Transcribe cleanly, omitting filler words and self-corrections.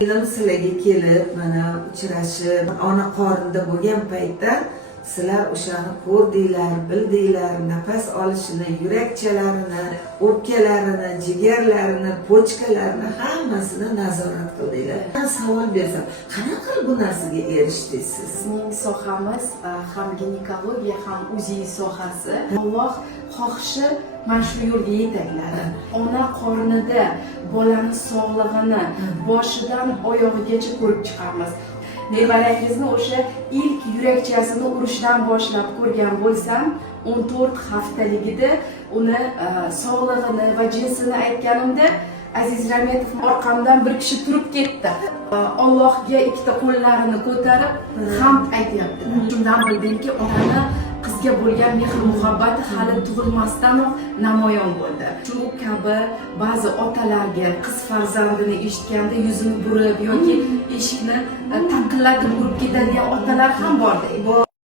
Inim sizlarga kelib, mana uchrashib, ona qornida bo'lgan paytda sizlar o'shani ko'rdinglar, bildinglar, nafas olishini, yurakchalarini, o'pkalarini, jigarlarini, pochkalarini hammasini nazorat qildinglar. Men savol bersam, qanaqa bu narsaga erishdingiz siz? Bizning sohamiz ham ginekologiya, ham UZI sohasi. Alloh xohishi mana shu yo'lga yetakladi. Ona qornida bolani sog'lig'ini boshidan oyog'igacha ko'rib chiqamiz. Nevarangizni o'sha ilk yurakchasini urishdan boshlab ko'rgan bo'lsam, 14 haftaligida uni sog'lig'ini va jinsini aytganimda Aziz Rametov orqamdan bir kishi turib ketdi. Allohga ikkita qo'llarini ko'tarib hamd aytyapti. Shundan bildimki, onani qizga bo'lgan mehr-muhabbati hali tug'ilmasdanoq namoyon bo'ldi. Shu kabi ba'zi otalarga qiz farzandini eshitganda yuzini burib yoki eshikni taqillatib urib ketadigan otalar ham borda.